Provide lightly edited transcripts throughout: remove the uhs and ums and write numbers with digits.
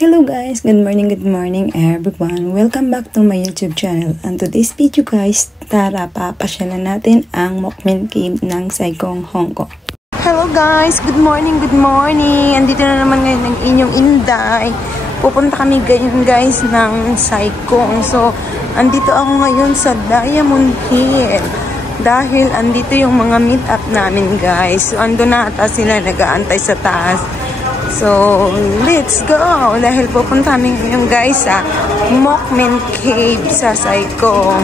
Hello guys, good morning everyone. Welcome back to my YouTube channel. And today's video guys, tara papasyalan natin ang Mokmin Cave ng Sai Kung, Hong Kong. Hello guys, good morning. Andito na naman ngayon ang inyong Inday. Pupunta kami ngayon guys ng Sai Kung. So, andito ako ngayon sa Diamond Hill. Dahil andito yung mga meet up namin guys. So, ando na ata sila nag-aantay sa taas. So, let's go! Dahil pupunta kami ngayon guys sa Mokmin Cave sa Sai Kung.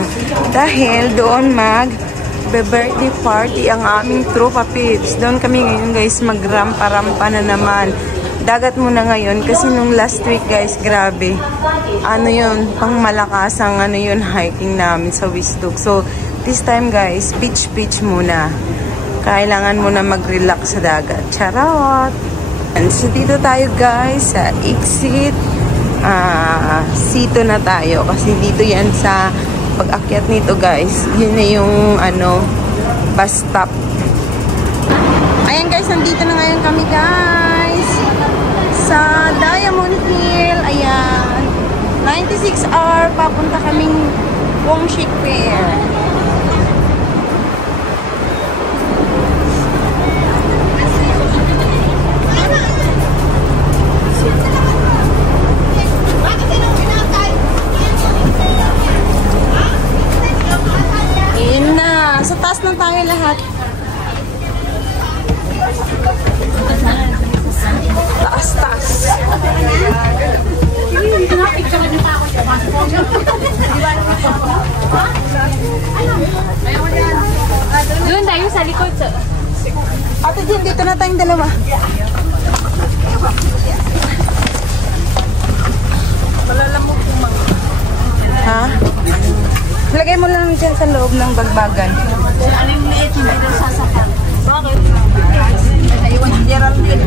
Dahil doon mag-birthday party ang aming tropa pips. Doon kami ngayon guys magrampa-rampa na naman. Dagat muna ngayon kasi nung last week guys, grabe. Ano yun, pang malakas ang hiking namin sa Wisduk. So, this time guys, beach muna. Kailangan muna mag-relax sa dagat. Charot! So, dito tayo guys sa exit Sito na tayo kasi dito yan sa pag-akyat nito guys. Yun na yung bus stop. Ayan guys, nandito na ngayon kami guys sa Diamond Hill. Ayan, 96 hour papunta kaming Wong Shik Fair. Sa taas na tayo lahat. Taas. Doon tayo sa likod. Ate Jen, dito na tayong dalawa. Malalamog yung mga. Ha? Lagay mo lang dyan sa loob ng bagbagan. Aling liit, hindi daw sasakal. Bakit? Naiwan si Geraldine.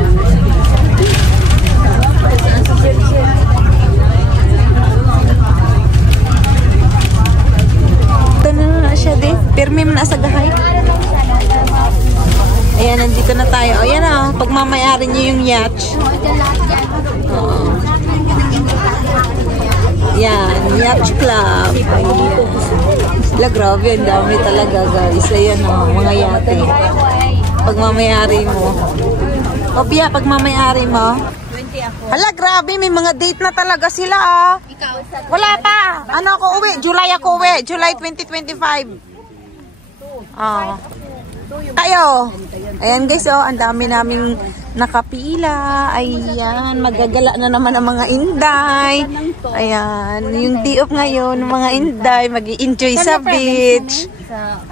Ito na siya din. Pirmi mo na sa gahay. Ayan, nandito na tayo. Ayan o, pagmamayari niyo yung yacht. Oo. Yan, yacht club. La, grabe, ang dami talaga guys. Ayan o, mga yate. Pagmamayari mo. O, Pia, pagmamayari mo. 20 ako. Hala, grabe, may mga date na talaga sila Ikaw sa Wala pa. Ano ako uwi? July ako uwi. July 2025. Tayo. Ayan guys, ang dami naming nakapila. Ayan, magagala na naman ang mga Inday. Ayan, yung day off ngayon, mga Inday, mag-i-enjoy sa beach.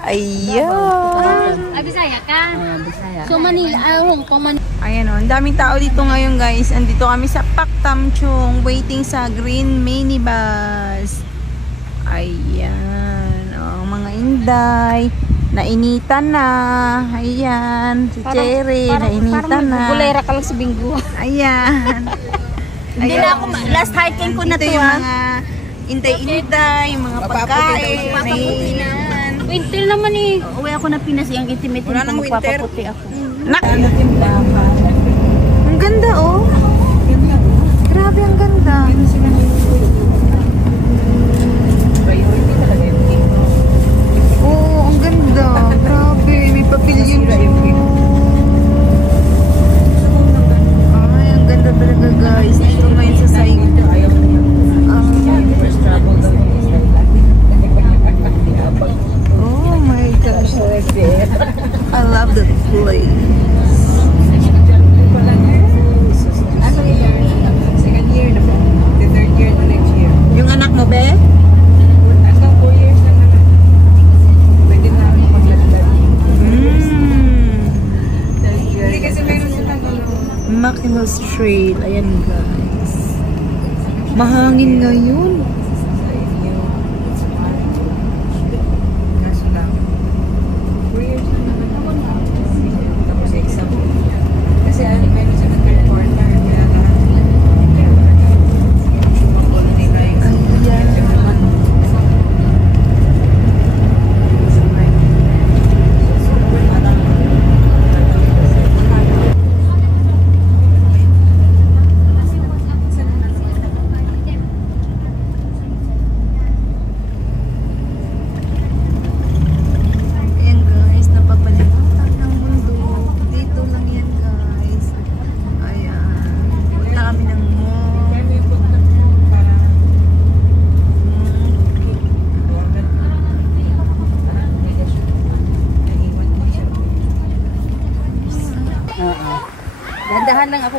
Ayan. Bisaya ka? Bisaya. So Manila, Hong Kong, Manila. Ayan ang daming tao dito ngayon guys. Andito kami sa Pak Tam Chung, waiting sa green minibus. Ayan, mga Inday. Nainitan na. Ayan. Si Cherry, nainitan na. Bulera ka lang sa Binggo. Ayan. Hindi na ako, last hiking ko na Ito to yung mga intay-intay, yung mga pagkain. Ayan. Winter naman eh. Uwi ako na Pinas, yung intimate ko magpapaputi ako. Ang ganda oh. Grabe ang ganda. Oo, ang ganda. Grabe, may papilyon. Ay, ang ganda talaga guys. Dito ngayon sa Sai Kung. Oh my gosh. I love the place. Second year na po. The third year na next year. Yung anak mo, be? Hanggang 4 years na naman. Pwede na ako maglalagay. Hindi kasi meron sila Mackinac Trail. Ayan guys. Mahangin ngayon. Kaso lang. 4 years na naman. Tapos exam. Kasi meron sila third quarter. Kaya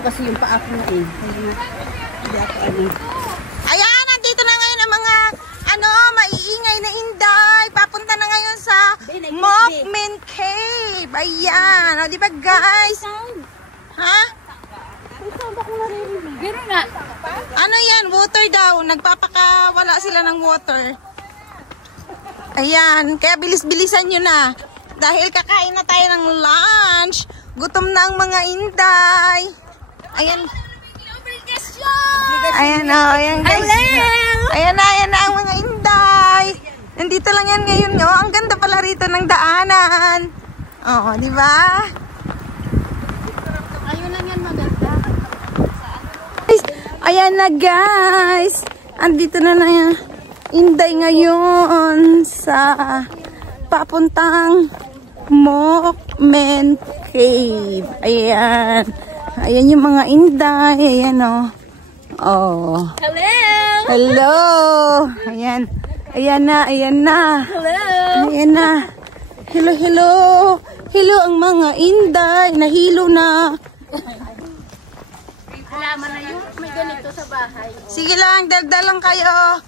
kasi yung paa ko na eh. Hindi ako ano. Ayan, nandito na ngayon ang mga maiingay na inday. Papunta na ngayon sa Mokmin Cave. Ayan, o diba guys? Ha? Meron nga. Ano yan? Water daw. Nagpapakawala sila ng water. Ayan, kaya bilis-bilisan nyo na. Dahil kakain na tayo ng lunch. Gutom na ang mga inday. Ayan. Ayan na, ayan guys. Ayan na ang mga inday. Nandito lang yan ngayon, no? Ang ganda pala rito ng daanan. Oo, di ba? Ayun lang yan maganda. Ayan na guys. Andito na yan. Inday ngayon sa papuntang Mokmin Cave. Ayan. Ayan yung mga inday. Ayan o. Oh. Hello! Hello! Ayan. Ayan na, ayan na. Hello! Ayan na. Hello, hello. Hello ang mga inday. Nahilo na. Alaman na yun. May ganito sa bahay. Sige lang, daldal lang kayo.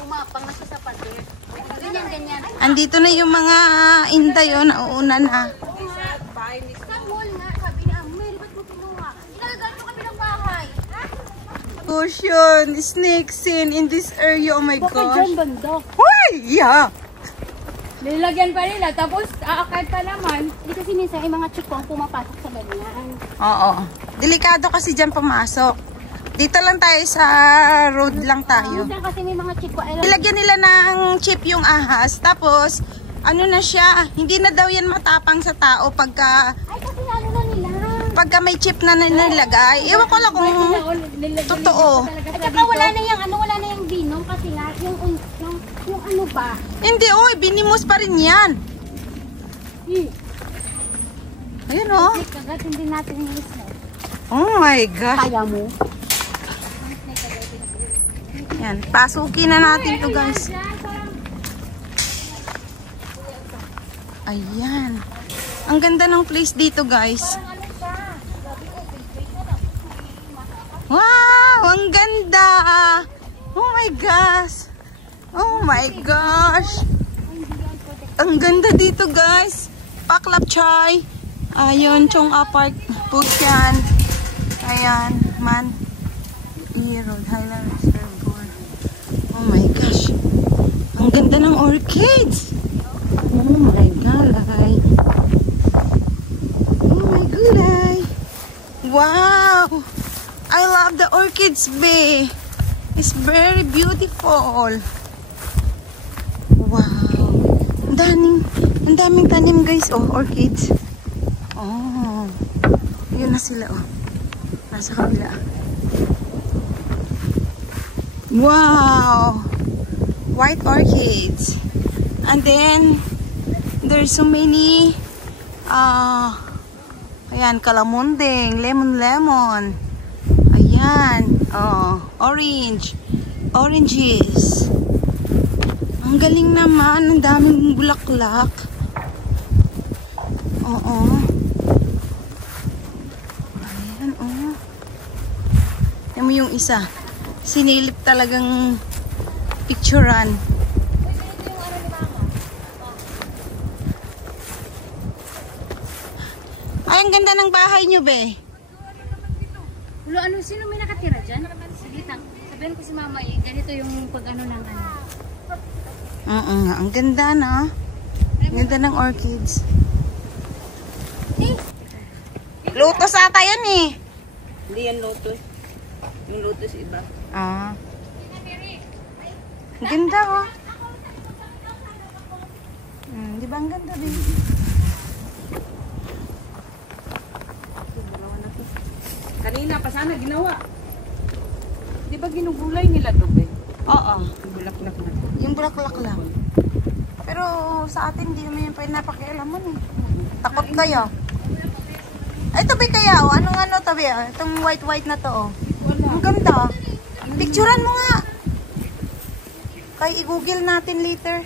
Bumapang na sa pader. Ganyan, ganyan. Andito na yung mga inday o. Nauuna na. Samol nga. Sabi niya, Mary, ba't mo pinuha? Inalagaan mo kami ng bahay. Cushion, snake scene in this area. Oh my gosh. banda. Why? Yeah. Nilagyan pa nila, tapos aakad pa naman. Hindi kasi minsan yung mga chick ko ang pumapasok sa ganyan. Oo. Delikado kasi dyan pumasok. Dito lang tayo sa road lang tayo. Minsan kasi may mga chick ko, alam. Nilagyan nila ng chip yung ahas. Tapos, ano na siya, hindi na daw yan matapang sa tao pagka Ay, kasi ano na nila. may chip na nilagay. Ewan ko lang kung totoo. At saka wala na yung binom kasi nga, yung ano ba? Hindi, oy, binimos pa rin yan. Ayun o. Kagat, hindi natin inis mo. Oh my gosh. Kaya mo? Yan, pasukin na natin to guys. Ayan. Ang ganda ng place dito guys. Wow, ang ganda. Oh my gosh. Oh my gosh. Ang ganda dito guys. Paklap chai. Ayun, Chong Park. Pusyan. Ayan, man. E-road, Highland Reservoir. Oh my gosh. Ang ganda ng orchids. Oh my god. Oh my god. Wow. I love the orchids, babe. It's very beautiful. Wow. Ang daming tanim, guys. Oh, orchids. Oh. Yun na sila, oh. Nasa kabila. Wow. White orchids. And then, there's so many, ayan, kalamunding, lemon. Ayan, oranges. Ang galing naman, ang daming bulaklak. Oo. Ayan, oh. Tignan mo yung isa. Sinilip talagang picturean. Ay, ang ganda ng bahay nyo, be. Ulo, sino may nakatira dyan? Sige, sabihin ko si mama ganito yung pag-ano ng ano. Nga, ang ganda na. Ang ganda ng orchids. Lotus ata yan eh. Hindi yan lotus. Yung lotus iba. Ang ganda oh. Di ba ang ganda din? Kanina pa sana ginawa. Di ba ginugulay nila to, be? Oo. Bulaklak na. Yung bulaklak lang. Pero sa atin hindi naman yung pwede napakialaman eh. Takot kayo. Ay, tabi kaya oh. Anong tabi oh? Itong white na to oh. Ang ganda. Picturean mo nga. Kaya i-google natin later.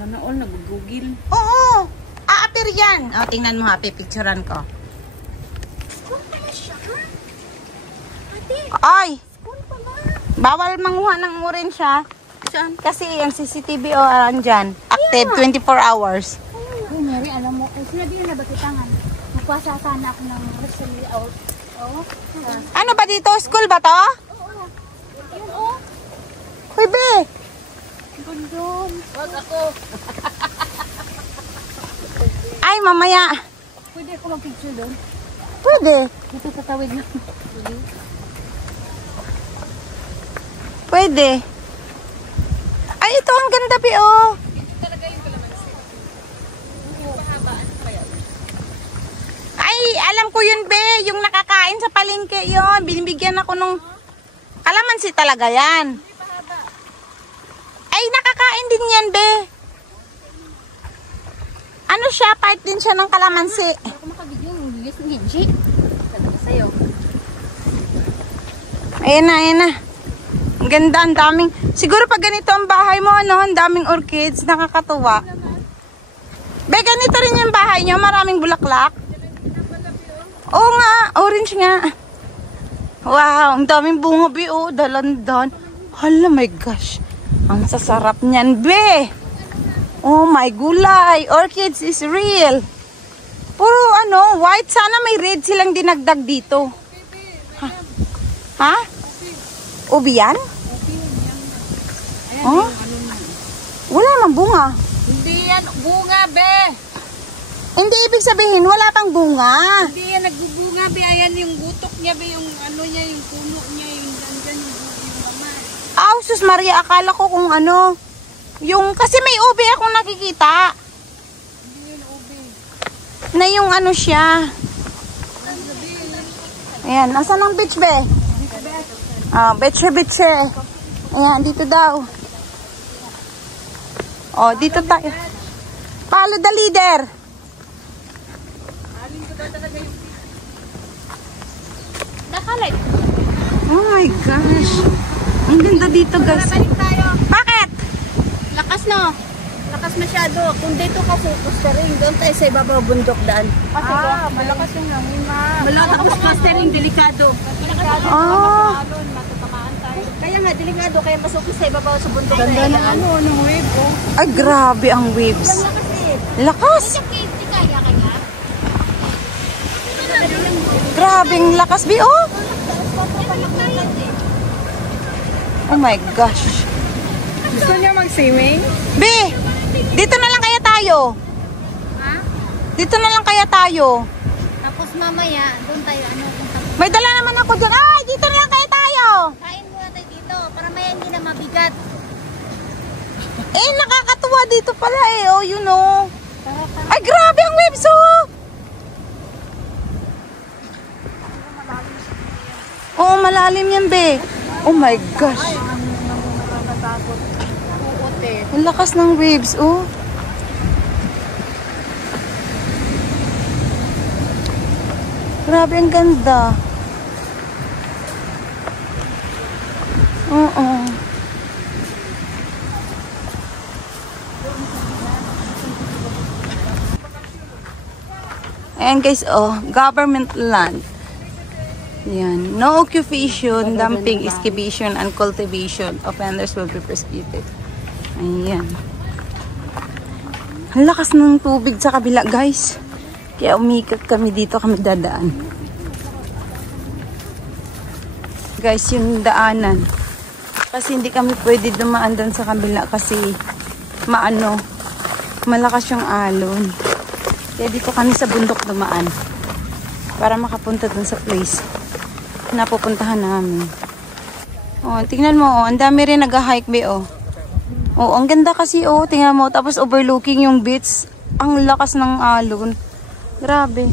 Sana all nag-google. Oo. Aapir yan. Tingnan mo ha. Pipicturean ko. Ay! Bawal manguha ng orange ha. Saan? Kasi ang CCTV o dyan. Active 24 hours. Uy, Mary, alam mo, sila din na bakitangan. Magpasa sana ako ng recently out. Oo. Ano ba dito? School ba to? Oo. Yun, oh. Uy, be! Gundon. Wag ako. Ay, mamaya. Pwede ako mag-picture doon. Pwede. Dito tatawid na. Pwede. Ay, ito ang ganda, be, oh. Ay, alam ko yun, be. Yung nakakain sa palengke yun. Binibigyan ako nung kalamansi talaga yan. Ay, nakakain din yan, be. Ano siya? Part din siya ng kalamansi. Ako makabidyo yung bilis ng Genji. Talaga sa'yo. Ayan na, ayan na. Ang ganda, ang daming. Siguro pag ganito ang bahay mo, ano, ang daming orchids. Nakakatuwa. Be, ganito rin yung bahay nyo. Maraming bulaklak. Oo nga, orange nga. Wow, ang daming bunga, be. Oh, dalandan. Hala, my gosh. Ang sasarap niyan, be. Oh my gulay. Orchids is real. Puro ano, white. Sana may red silang dinagdag dito. Ha? Ha? Ubi yan? Oh? Wala mang bunga. Hindi yan bunga, be. Hindi ibig sabihin, wala pang bunga. Hindi yan nagbubunga, be. Ayan yung butok niya, be. Yung ano niya, yung puno niya, yung dyan, yung laman. Aw, sus Maria, akala ko kung ano. Yung, kasi may ubi akong nakikita. Hindi yun ubi. Na yung ano siya. Ayan, nasa ng beach, be? Ah, beche. Ayan, dito daw. Oh, dito tayo. Follow the leader. Nakalit. Oh my gosh. Ang ganda dito, guys. Tayo. Bakit? Lakas no. Lakas masyado. Kung dito ka focus ka rin, doon tayo sa ibabaw bundok daan. Malakas yung hangin, ma. Malakas ka rin, delikado. Oh. Kaya nga, delikado. Kaya masukos sa ibabaw sa bundok. Ganda na ano, ng wave. Oh. Ay, grabe ang waves. Lakas. Kaya kanya? Grabing lakas, Bi, oh. Oh my gosh. Gusto niya mag-swimming? Bi, dito na lang kaya tayo. Ha? Dito na lang kaya tayo. Tapos mamaya, doon tayo, ano, May dala naman ako dyan. Ay, dito na lang kaya tayo. kain muna tayo dito para maya hindi na mabigat. Eh, nakakatuwa dito pala eh. Oh, you know. Ay, grabe ang waves, oh. Oo, malalim yan, be. Oh my gosh. Ang lakas ng waves, oh. Grabe, ang ganda. Oo. Ayan guys, oh, government land. Yan. No occupation, dumping, excavation, and cultivation. Offenders will be prosecuted. Ayan. Ang lakas ng tubig sa kabila, guys. Kaya umikot kami dito, kami dadaan. Guys, yung daanan. Kasi hindi kami pwede dumaan doon sa kabila kasi maano, malakas yung alon. Kaya dito kami sa bundok dumaan. Para makapunta doon sa place na pupuntahan namin. Oh, tingnan mo, oh, ang dami rin nag-hike, be, oh. Oh, ang ganda kasi, oh, tingnan mo, tapos overlooking yung beach. Ang lakas ng alon. Grabe.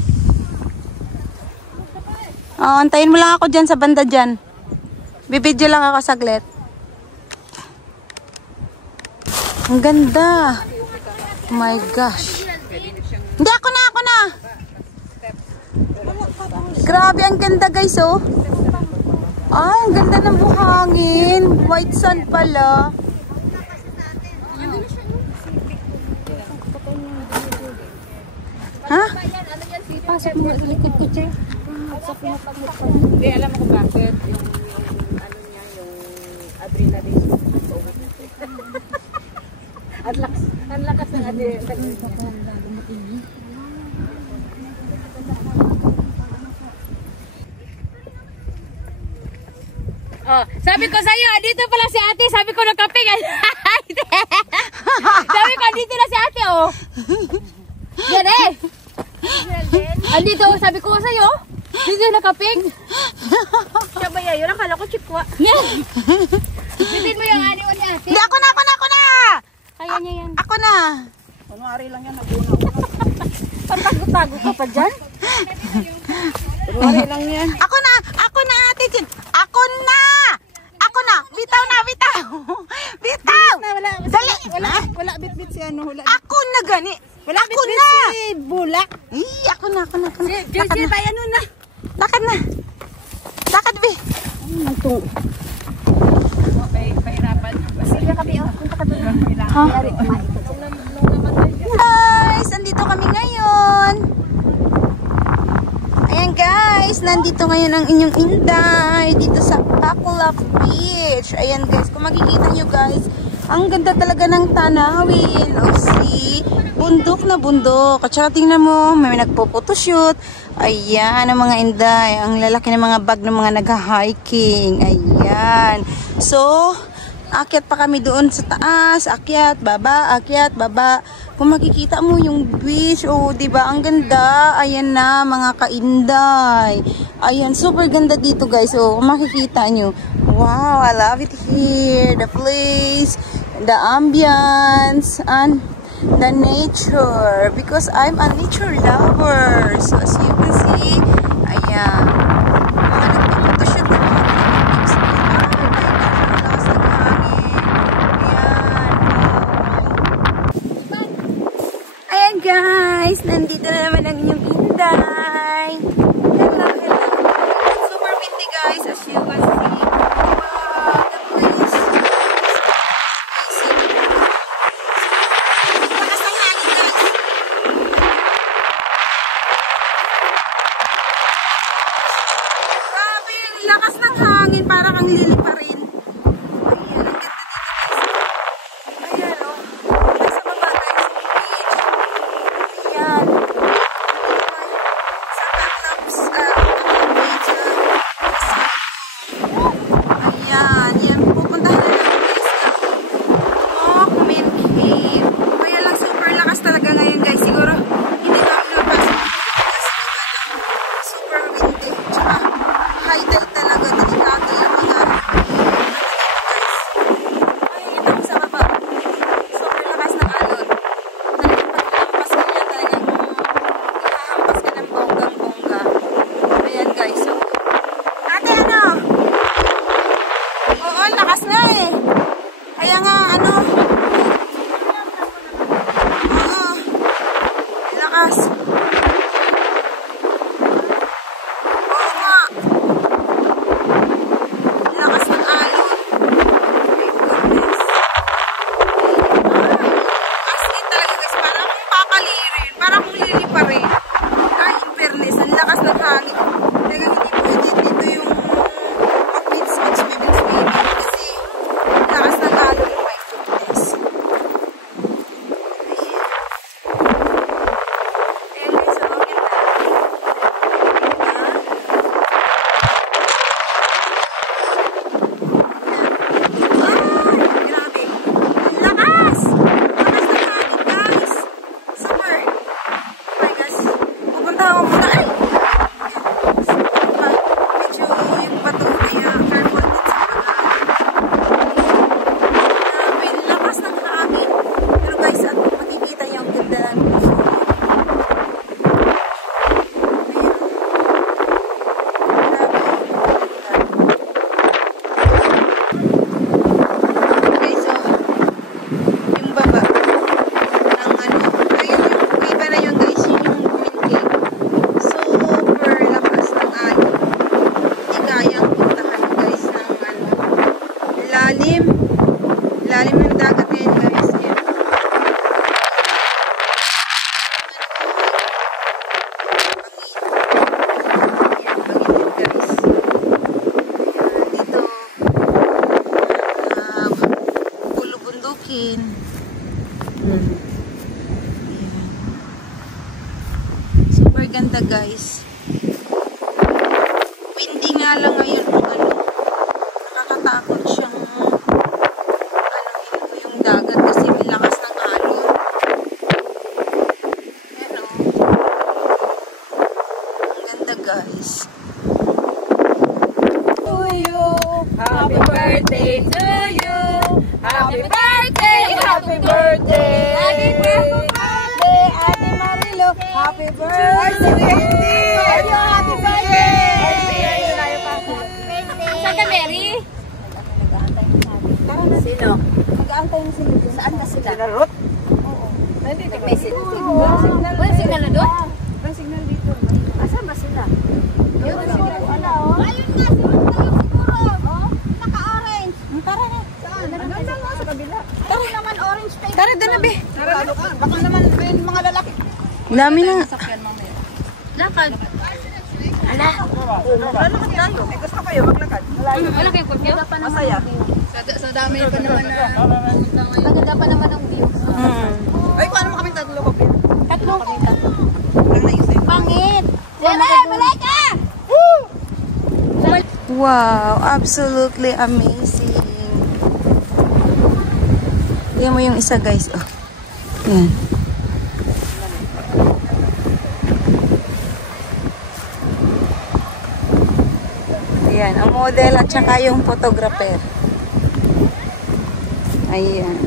Oh, antayin mo lang ako dyan sa banda dyan. Bibidyo lang ako saglit. Ang ganda. Oh my gosh. Hindi, ako na. Grabe, ang ganda, guys, oh. Ay, ang ganda ng buhangin. White sand pala. Ha? Pasok mo, likod ko, che. Hindi, alam mo kung bakit. adrenaline. Ang lakas ng adrenaline. Oh, sabi ko sa'yo, dito pala si ate. Sabi ko nagkape. Sabi ko, dito na si ate, oh. Yan eh. Andito, sabi ko sa'yo. Dito nakapig. Siya ba yun? Akala ko chipwa. Bitin mo yung ani ni ate. Hindi, ako na! Kaya niya yan. Ako na! Kunwari lang yan, naguna-una. Patago-tago ka pa dyan. Kunwari lang yan. Ako na ate Chin! Ako na! Bitaw na! Bitaw! Dali! Wala bit-bit si ano. Ako na gani! Wala Ako bit-bit na! si Bulak. Ako na. Jersey, bayan nun na. Lakad na! Lakad, Bi! Nagtung. Pahirapan. Sige kami, punta ka doon. Guys! Andito kami ngayon! Ayan guys! Nandito ngayon ang inyong Inday dito sa Bacolod Beach. Ayan guys, kung makikita nyo guys, ang ganda talaga ng tanawin. O see, bundok na bundok. At saka tingnan mo, may nagpo-photoshoot. Ayan ang mga Inday. Ang lalaki ng mga bag ng mga nag-hiking. Ayan. So, akyat pa kami doon sa taas. Akyat, baba. Kung makikita mo yung beach, oh, diba? Ang ganda. Ayan na, mga kainday. Ayan, super ganda dito, guys. Oh, kung makikita nyo. Wow, I love it here. The place, the ambience, and the nature. Because I'm a nature lover. So, as you can see, ayan. Mga nagpapatoshoot na mga tips. Guys, nandito na naman ang inyong Inday. Hello. Super windy guys, as you can see. Wow, the place. Lakas ng hangin guys. Grabe, lakas ng hangin. Parang ang lili pa rin. Ayan, ang ganda dito guys. Ayan o. Nasa baba guys, yung beach. Ayan. Ayan. Yan. Pupuntahan na namin guys ang Mokmin Cave. Kaya lang super lakas talaga ngayon guys. Siguro hindi kami napasok kasi super windy. Tsaka high tide talaga. Delikado yung mga makikita ko sa baba. Super lakas ng alon. Paglampas ka niya talagang ihahampas ka ng bonggang-bongga. Ayan guys. So, ate ano? Oo, lakas nga eh. Kaya nga ano. Oo. Lakas. Oo nga. Lakas ng alon. As in talaga guys, parang kung papalirin, parang kung lili pa rin. Ay, in fairness, ang lakas ng hangin. Kaya hindi pwede dito yung mag-swimming kasi lakas ng halo yung my goodness. Ayan guys, so okay na. Grabe. Ang lakas! Lakas ng hangin guys. Super. Okay guys, pupunta ako muna. Ay! Medyo yung bato kaya careful din sa grabe, lakas ng hangin. Pero guys, at makikita niyo ang ganda ng view. Okay, so yung baba ng ano, ayun yung iba na yun guys, yun yung Green Cave. Super lakas ng alon. Hindi kayang puntahan guys ng ano, lalim ng dagat ngayon guys. Yan. Ayan, pangit guys. Ayan, dito. skin. Ayan. Super ganda guys. Windy nga lang ngayon kung ano. Nakakatakot siyang yung dagat kasi may lakas ng alon. Ayan o. Ang ganda guys. Happy birthday to you. Happy birthday, happy birthday. Happy birthday, Ate Marilo. Happy birthday. Happy birthday. Saan ka, Mary? Sino? Nag-aantay na sila. Saan na sila? Sila Ruth? Oo. May signal. May signal na doon? May signal dito. Asan ba sila? Ayun nga, siguro. Naka-orange. Tara na. Saan? Sa kabila. Tara naman, orange tayo. Tara, doon na be. Baka naman may mga lalaki. Dami na. Lakad. Lalakad tayo. Eh, gusto kayo maglakad? Wala kayong kutyo? Masaya. Sa dami pa naman na... Maganda pa naman ang view. Ay, paano mo kami tatlo ko? Tatlo. Lang na yun. Pangit. Dere, balik ka! Wow, absolutely amazing. Tingnan mo yung isa guys. Oh. Yan. Ayan, ang model at saka yung photographer. Ayan.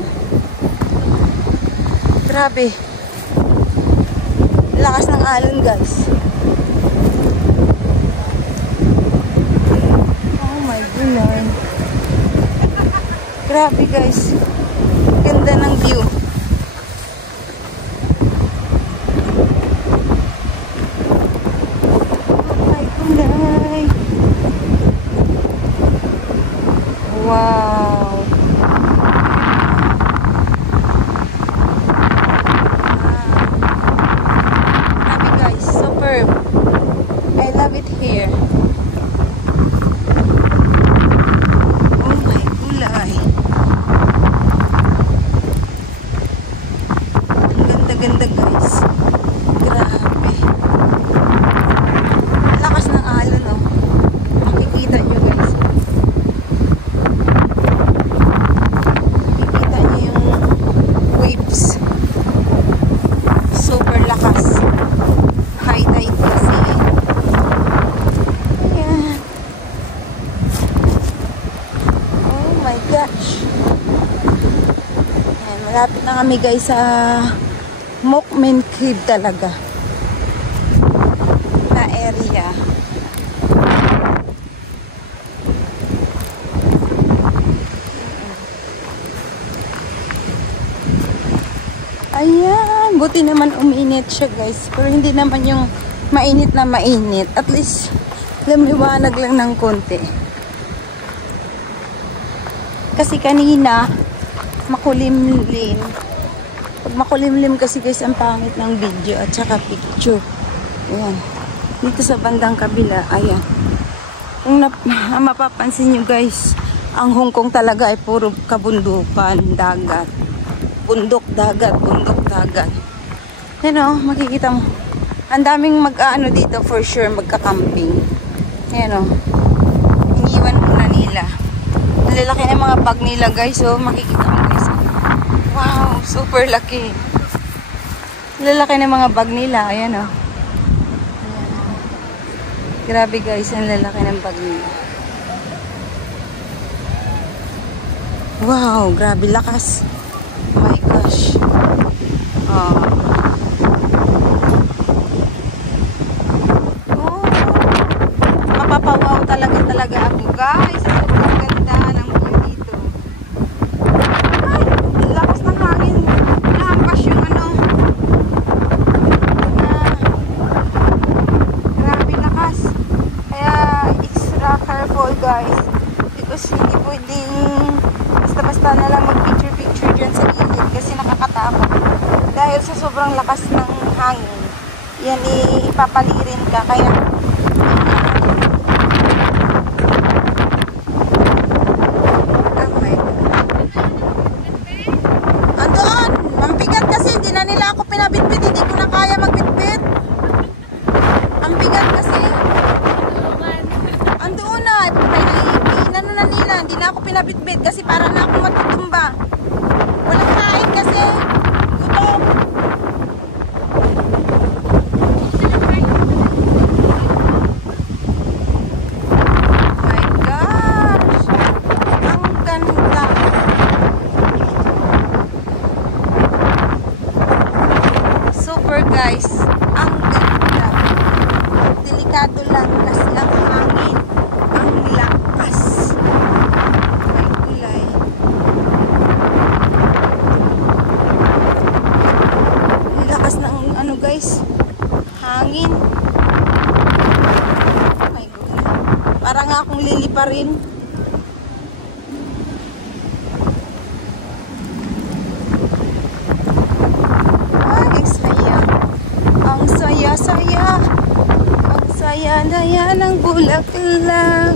Grabe. Lakas ng alon guys. Oh my goodness. Grabe guys. Ganda ng view. Oh my goodness. Wow. Grabe guys, superb. I love it here. Oh my gulay. Ang ganda-ganda guys. Grabe. Lakas ng alon oh. Makikita nyo guys. Makikita nyo yung waves. Super lakas. High tide kasi. Ayan. Oh my gosh. Ayan, malapit na kami guys sa Mokmen Cave talaga. Na area. Ayan, buti naman uminit siya guys. Pero hindi naman yung mainit na mainit. At least, lumiwanag lang ng konti. Kasi kanina, makulimlim. Pag makulimlim kasi guys, ang pangit ng video at saka picture. Ayan. Dito sa bandang kabila, ayan. Kung mapapansin nyo guys, ang Hong Kong talaga ay puro kabundukan, dagat. Bundok, dagat, bundok, dagat. Yan o, makikita mo. Ang daming mag-ano dito for sure, magka-camping. Yan o. Iniwan muna nila. Ang lalaki ng mga bag nila guys, o. Makikita mo guys. Wow, super laki. Ang lalaki ng mga bag nila. Ayan o. Grabe guys, ang lalaki ng bag nila. Wow, grabe lakas. Oh my gosh. Oh. Oh. Mapapawaw talaga ako guys. Sobrang ganda ng view dito. Ay, lakas ng hangin. Nahampas yung ano. Grabe lakas. Kaya extra careful guys. Because hindi pwedeng basta-basta na lang mag-picture dyan sa gilid kasi nakakatakot. Dahil sa sobrang lakas ng hangin, yan ipapalirin ka. Kaya, oh my God. pinabitbit kasi para na akong matutumba. Walang kain kasi. Gutom. My gosh. Ang ganda. Super guys. Ang ganda. Delikado lang kasi ang hangin. Ang lakas. May kulay. Lakas ng ano guys. Hangin. Oh my God. Parang akong liliparin. Ay, saya. Ang saya-saya. Ang saya na yan ang bulaklak.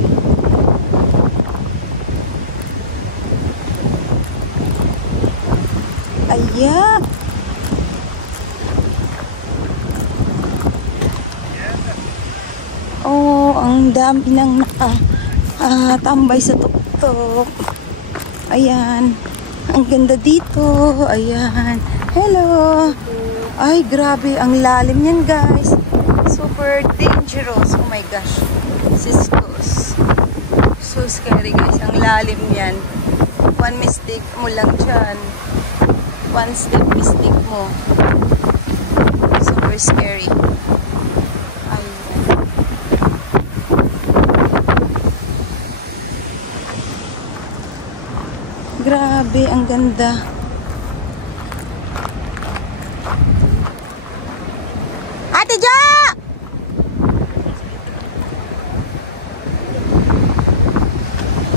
Ayan. Oh, ang dami nang tambay sa tuktok. Ayan. Ang ganda dito. Ayan. Hello. Ay, grabe. Ang lalim yan, guys. Super dangerous. Oh my gosh. Ciscos. So scary, guys. Ang lalim yan. One mistake mo lang dyan. One step mistake mo. Super scary. Grabe, ang ganda. Ate Jo!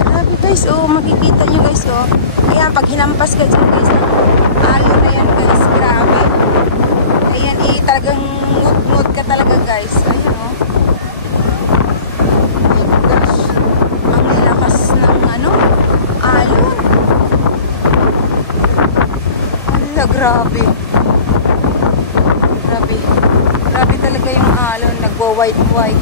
Grabe guys, oh, makikita nyo guys, oh. Ayan, pag hinampas ka dyan guys, alon na yan guys, grabe. Ayan, eh, talagang ngut-ngut ka talaga guys. Ayan, oh. Oh my gosh. Ang lakas ng ano, alon. Grabe. Grabe. Grabe talaga yung alon. Nagwa-white-white.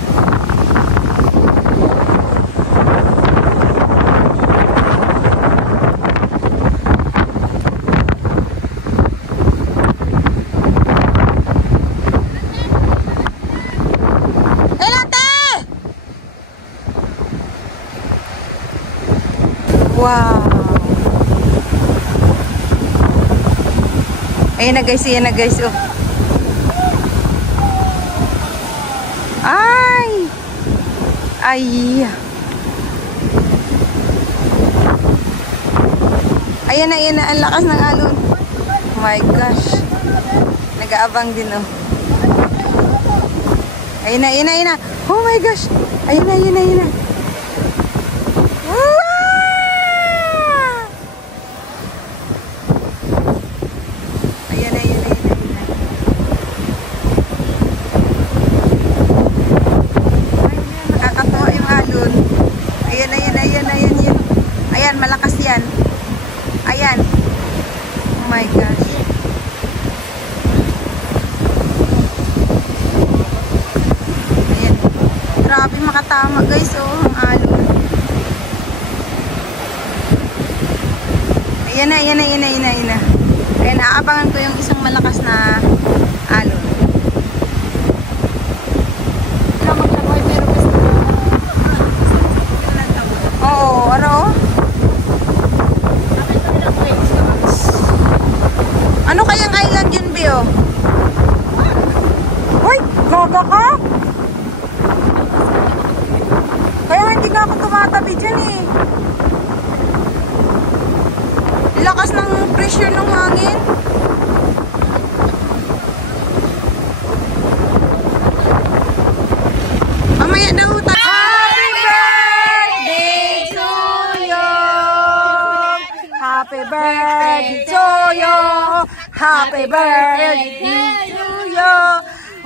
Hey, ate! Wow. Ayan na guys, oh. Ay! Ay! Ayan na, ang lakas ng alon. Oh my gosh. Nag-aabang din, oh. Ayan na. Oh my gosh. Ayan na. Ayan, malakas yan. Ayan. Oh my gosh. Ayan. Grabe makatama guys, oh, ang alon. Ayan na. Ayan, aabangan ko yung isang malakas na alon. Oo, ano? Ano kayang island yun, Bio? Uy! Gaga ka? Kaya hindi nga ako tumatabi dyan eh. Lakas ng pressure ng hangin. Mamaya daw tayo. Happy birthday to you. Happy birthday to you.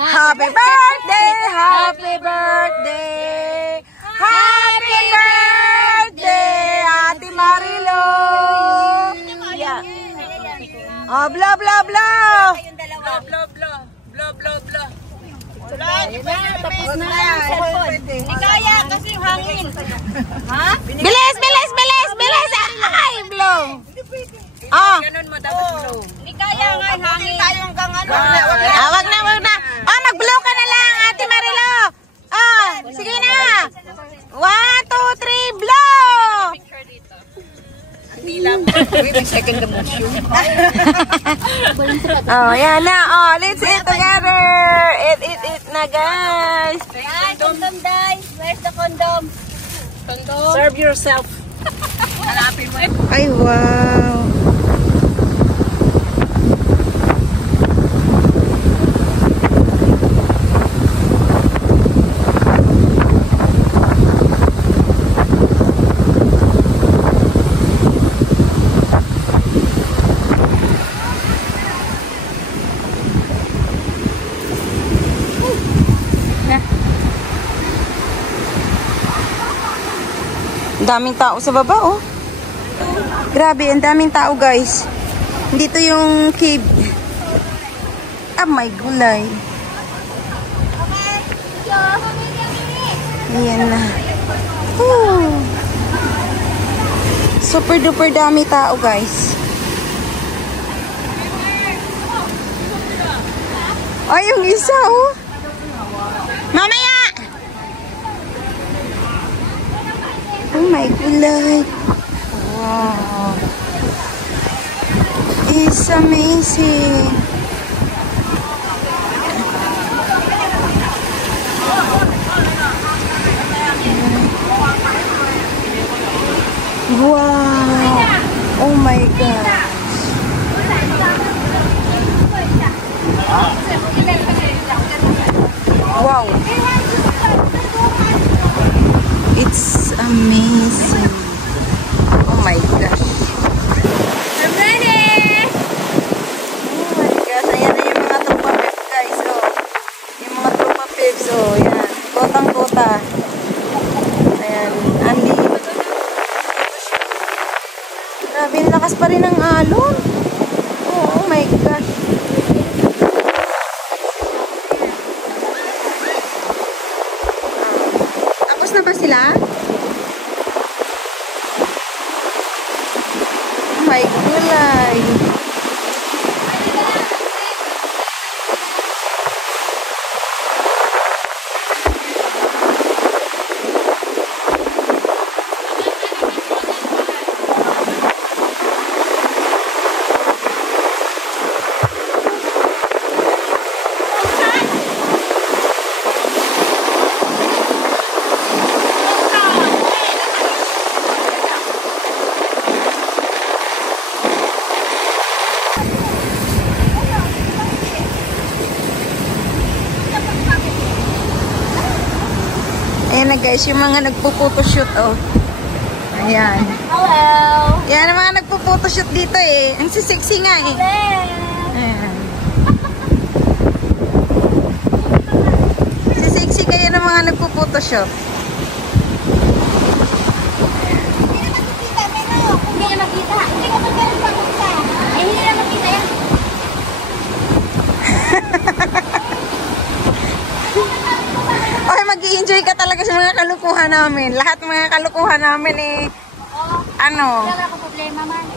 Happy birthday, happy birthday. Happy birthday, Ate Marilo. Yeah. Oh, blah blah blah. Blah, blah, blah. Blah, blah, blah. Tapos na yung cellphone. Hindi kaya kasi yung hangin. Ha? Bilis, bilis, bilis, bilis! Ay, blow! Oh. Ganun mo dapat blow. Hindi kaya nga yung hangin. Tayo hanggang ano. Wag na, wag na. Oh, mag-blow ka na lang, Ate Marilo. Oh, sige na. 1, 2, 3, blow! Wait, may second emotion. Oh, yan na. Oh, let's eat together. Eat na, guys. Ay, condom, guys. Where's the condom? Condom. Serve yourself. Hanapin mo. Ay, wow. Daming tao sa baba, oh. Grabe, ang daming tao, guys. Dito yung cave. Ah, may gulay. Ayan na. Woo. Super duper dami tao, guys. Ay, yung isa, oh. Mamaya! Oh my gulay. Wow. It's amazing. Wow. Oh my gosh. Wow. It's amazing. Oh my gosh. I'm ready! Oh my gosh. Ayan na yung mga tropa peps, guys. Oh. Yung mga tropa peps. Oh, yan. Kotang-kota. Ayan. Andi. Grabe, lakas pa rin ang alon. Oh my gosh. Tapos na ba sila? Oh my gulay. Ayan na, guys, yung mga nagpo-photoshoot, oh. Ayan. Hello! Yan ang mga nagpo-photoshoot dito, eh. Ang sisexy nga, eh. Ayan. Sisexy kayo ng mga nagpo-photoshoot. Hindi na makita. Hindi ka magkaroon pa makita. Ay, hindi na makita yan. Okay, mag-i-enjoy ka talaga sa mga kalukuhan namin. Lahat ng mga kalukuhan namin, eh, ano, Wala ko problema man.